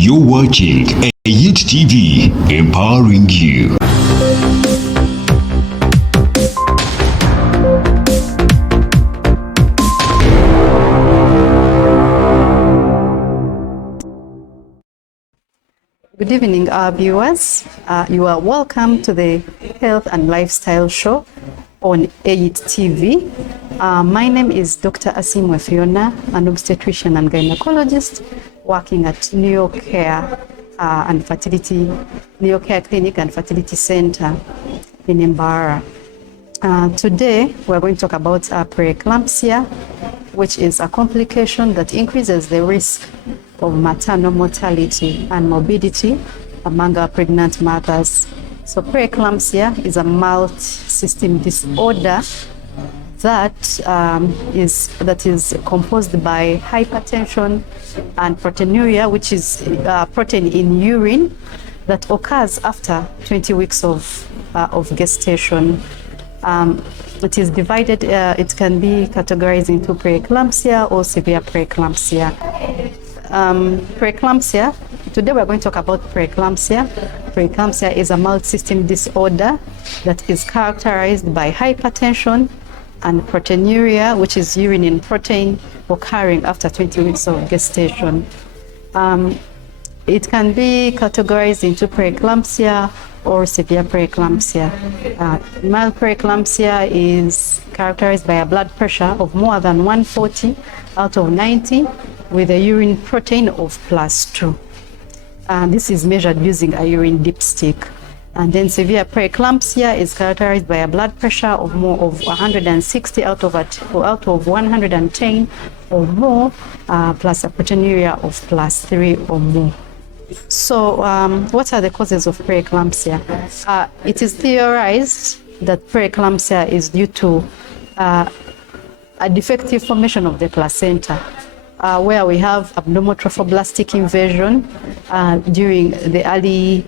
You're watching Youth TV, empowering you. Good evening, our viewers. You are welcome to the Health and Lifestyle Show on AIT TV. My name is Dr. Asimwe Fiona, an obstetrician and gynecologist working at New York Hair Clinic and Fertility Center in Mbara. Today, we're going to talk about preeclampsia, which is a complication that increases the risk of maternal mortality and morbidity among our pregnant mothers. So preeclampsia is a multi-system disorder that is composed by hypertension and proteinuria, which is protein in urine that occurs after 20 weeks of gestation. It is divided, it can be categorized into preeclampsia or severe preeclampsia. Preeclampsia, today we're going to talk about preeclampsia. Preeclampsia is a multi-system disorder that is characterized by hypertension and proteinuria, which is urine in protein, occurring after 20 weeks of gestation. It can be categorized into preeclampsia or severe preeclampsia. Mild preeclampsia is characterized by a blood pressure of more than 140 out of 90 with a urine protein of +2. This is measured using a urine dipstick. And then severe preeclampsia is characterized by a blood pressure of more of 160 out of 110 or more, plus a proteinuria of +3 or more. So what are the causes of preeclampsia? It is theorized that preeclampsia is due to a defective formation of the placenta, where we have abnormal trophoblastic invasion during the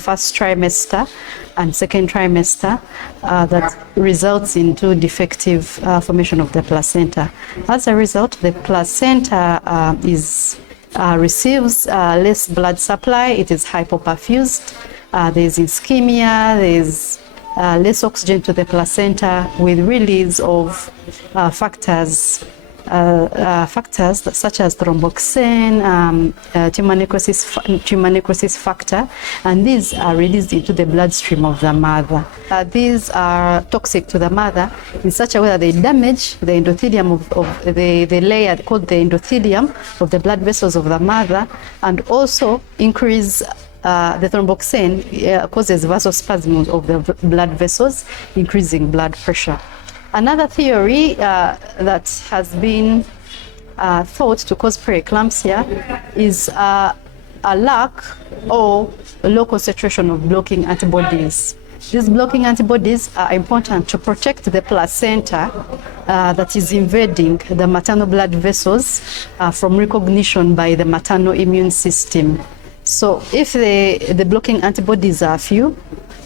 first trimester and second trimester that results into defective formation of the placenta. As a result, the placenta receives less blood supply. It is hypoperfused. There's ischemia. There's less oxygen to the placenta, with release of factors such as thromboxane, tumor necrosis factor, and these are released into the bloodstream of the mother. These are toxic to the mother in such a way that they damage the endothelium of the layer called the endothelium of the blood vessels of the mother, and also increase the thromboxane causes vasospasm of the blood vessels, increasing blood pressure. Another theory that has been thought to cause preeclampsia is a lack or low concentration of blocking antibodies. These blocking antibodies are important to protect the placenta that is invading the maternal blood vessels from recognition by the maternal immune system. So if the blocking antibodies are few,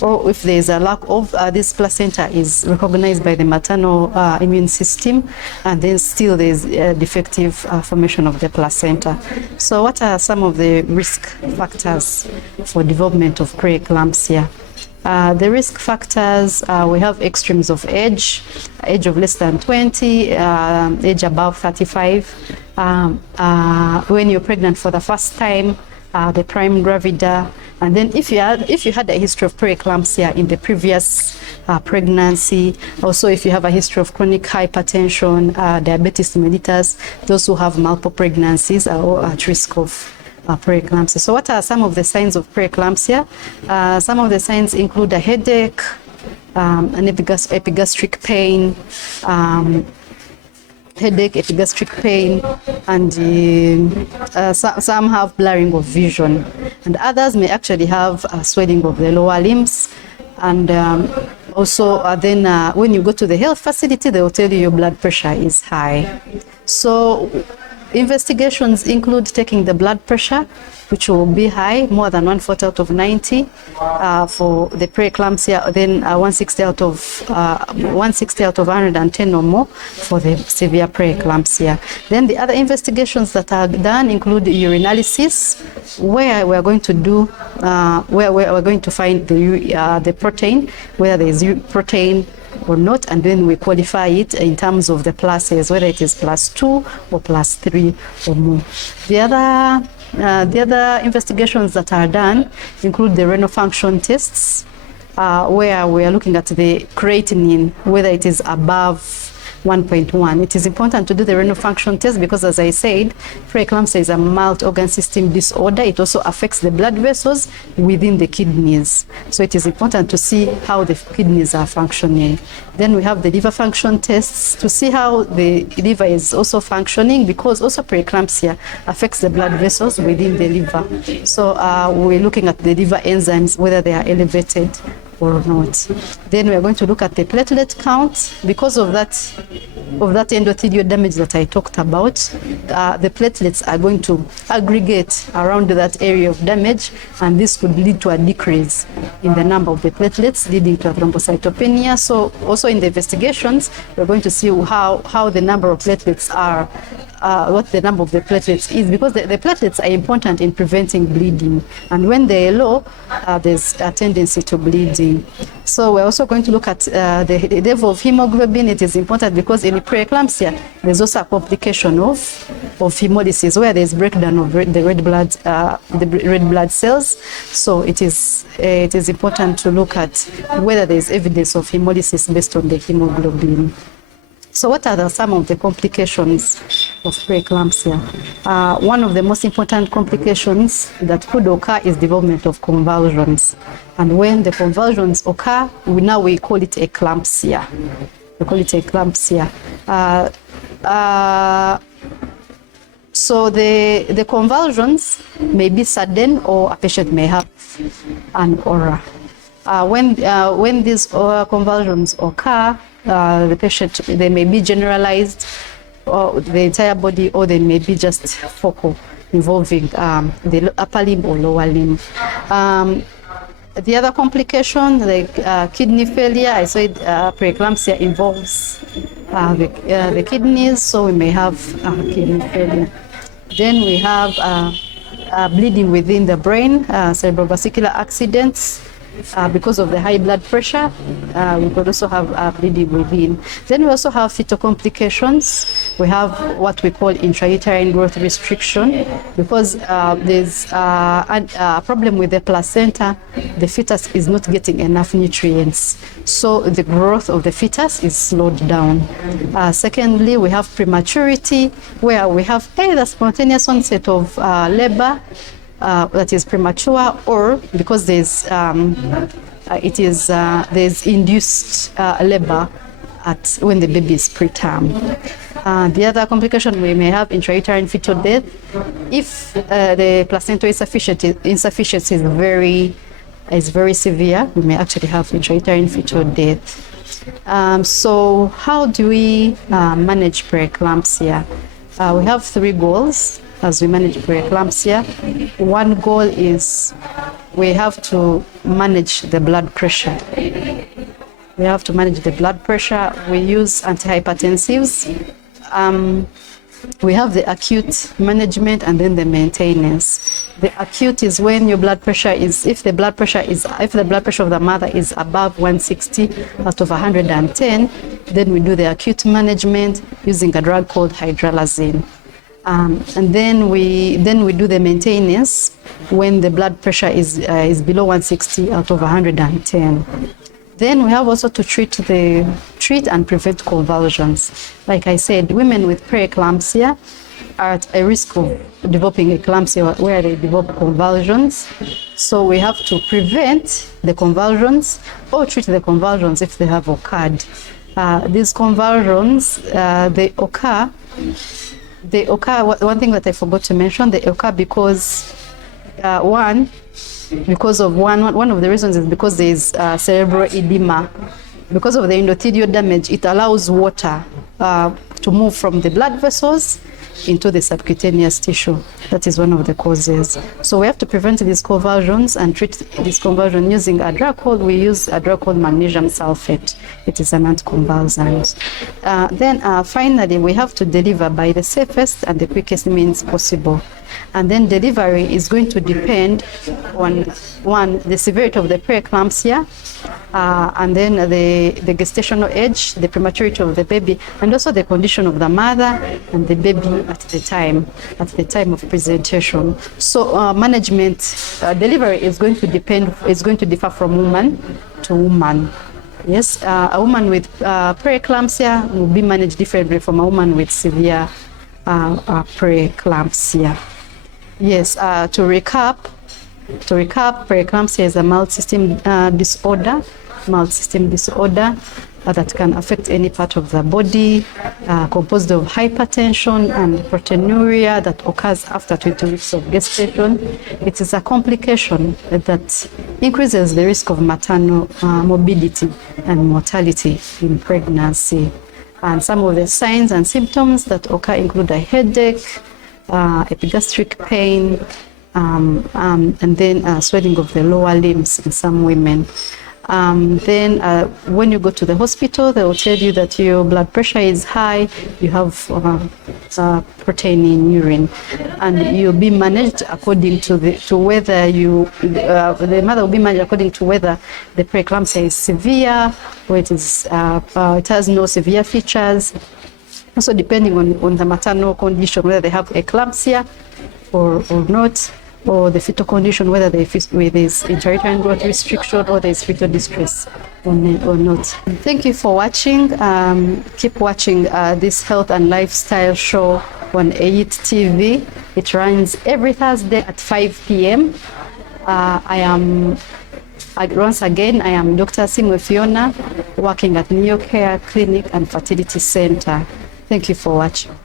or if there is a lack of this placenta is recognized by the maternal immune system, and then still there is defective formation of the placenta. So what are some of the risk factors for development of preeclampsia? The risk factors, we have extremes of age of less than 20, age above 35, when you're pregnant for the first time, the prime gravida, and then if you had a history of preeclampsia in the previous pregnancy, also if you have a history of chronic hypertension, diabetes mellitus, those who have multiple pregnancies are all at risk of preeclampsia. So what are some of the signs of preeclampsia? Some of the signs include a headache, an epigastric pain, and some have blurring of vision, and others may actually have swelling of the lower limbs. And also when you go to the health facility, they will tell you your blood pressure is high. So Investigations include taking the blood pressure, which will be high, more than 140 out of 90 for the preeclampsia, then 160 out of 110 or more for the severe preeclampsia. Then the other investigations that are done include urinalysis, where we are going to do, where we're going to find the protein, whether there is protein or not, and then we qualify it in terms of the pluses, whether it is +2 or +3 or more. The other investigations that are done include the renal function tests, where we are looking at the creatinine, whether it is above 1.1. It is important to do the renal function test because, as I said, preeclampsia is a multi-organ system disorder. It also affects the blood vessels within the kidneys. So it is important to see how the kidneys are functioning. Then we have the liver function tests to see how the liver is also functioning, because also preeclampsia affects the blood vessels within the liver. So we're looking at the liver enzymes, whether they are elevated or not. Then we are going to look at the platelet count. Because of that endothelial damage that I talked about, the platelets are going to aggregate around that area of damage, and this could lead to a decrease in the number of the platelets, leading to a thrombocytopenia. So also in the investigations, we're going to see how the number of platelets are, what the number of the platelets is, because the platelets are important in preventing bleeding, and when they're low, there's a tendency to bleeding. So we're also going to look at the level of hemoglobin. It is important because in preeclampsia, there's also a complication of hemolysis, where there's breakdown of the red blood cells. So it is important to look at whether there's evidence of hemolysis based on the hemoglobin. So what are some of the complications of preeclampsia? One of the most important complications that could occur is development of convulsions. And when the convulsions occur, we call it eclampsia. We call it eclampsia. So the convulsions may be sudden, or a patient may have an aura. When these convulsions occur, the patient, they may be generalized, or the entire body, or they may be just focal, involving the upper limb or lower limb. The other complication, like kidney failure, I said preeclampsia involves the kidneys, so we may have kidney failure. Then we have bleeding within the brain, cerebrovascular accidents. Because of the high blood pressure, we could also have bleeding within. Then we also have fetal complications. We have what we call intrauterine growth restriction, because there's a problem with the placenta. The fetus is not getting enough nutrients, so the growth of the fetus is slowed down. Secondly, we have prematurity, where we have either spontaneous onset of labor, that is premature, or because there's induced labor when the baby is preterm. The other complication, we may have intrauterine fetal death. If the placental insufficiency is very severe, we may actually have intrauterine fetal death. So how do we manage preeclampsia? We have 3 goals as we manage preeclampsia. One goal is we have to manage the blood pressure. We have to manage the blood pressure. We use antihypertensives. We have the acute management and then the maintenance. The acute is when your blood pressure is, if the blood pressure of the mother is above 160 out of 110, then we do the acute management using a drug called hydralazine. And then we do the maintenance when the blood pressure is below 160 out of 110. Then we have also to treat and prevent convulsions. Like I said, women with preeclampsia are at a risk of developing eclampsia, where they develop convulsions. So we have to prevent the convulsions or treat the convulsions if they have occurred. These convulsions, they occur. One thing that I forgot to mention, they occur because one of the reasons is because there is cerebral edema. Because of the endothelial damage, it allows water to to move from the blood vessels into the subcutaneous tissue. That is one of the causes. So we have to prevent these conversions and treat this conversion using a drug we use a drug called magnesium sulfate. It is an anticonvulsant. Then finally, we have to deliver by the safest and the quickest means possible. And then delivery is going to depend on, one, the severity of the preeclampsia, and then the gestational age, the prematurity of the baby, and also the condition of the mother and the baby at the time of presentation. So delivery is going to differ from woman to woman. Yes, a woman with preeclampsia will be managed differently from a woman with severe preeclampsia. Yes, to recap, preeclampsia is a mild system disorder that can affect any part of the body, composed of hypertension and proteinuria that occurs after 20 weeks of gestation. It is a complication that increases the risk of maternal morbidity and mortality in pregnancy. And some of the signs and symptoms that occur include a headache, epigastric pain, and then swelling of the lower limbs in some women. Then when you go to the hospital, they will tell you that your blood pressure is high, you have protein in urine, and you'll be managed according to whether the mother will be managed according to whether the preeclampsia is severe or it has no severe features. Also depending on the maternal condition, whether they have eclampsia or not, or the fetal condition, whether there is intrauterine growth restriction or there is fetal distress or not. Thank you for watching. Keep watching this health and lifestyle show on AIT TV. It runs every Thursday at 5 p.m. Once again, I am Dr. Simwe Fiona, working at Neo Care Clinic and Fertility Center. Thank you for watching.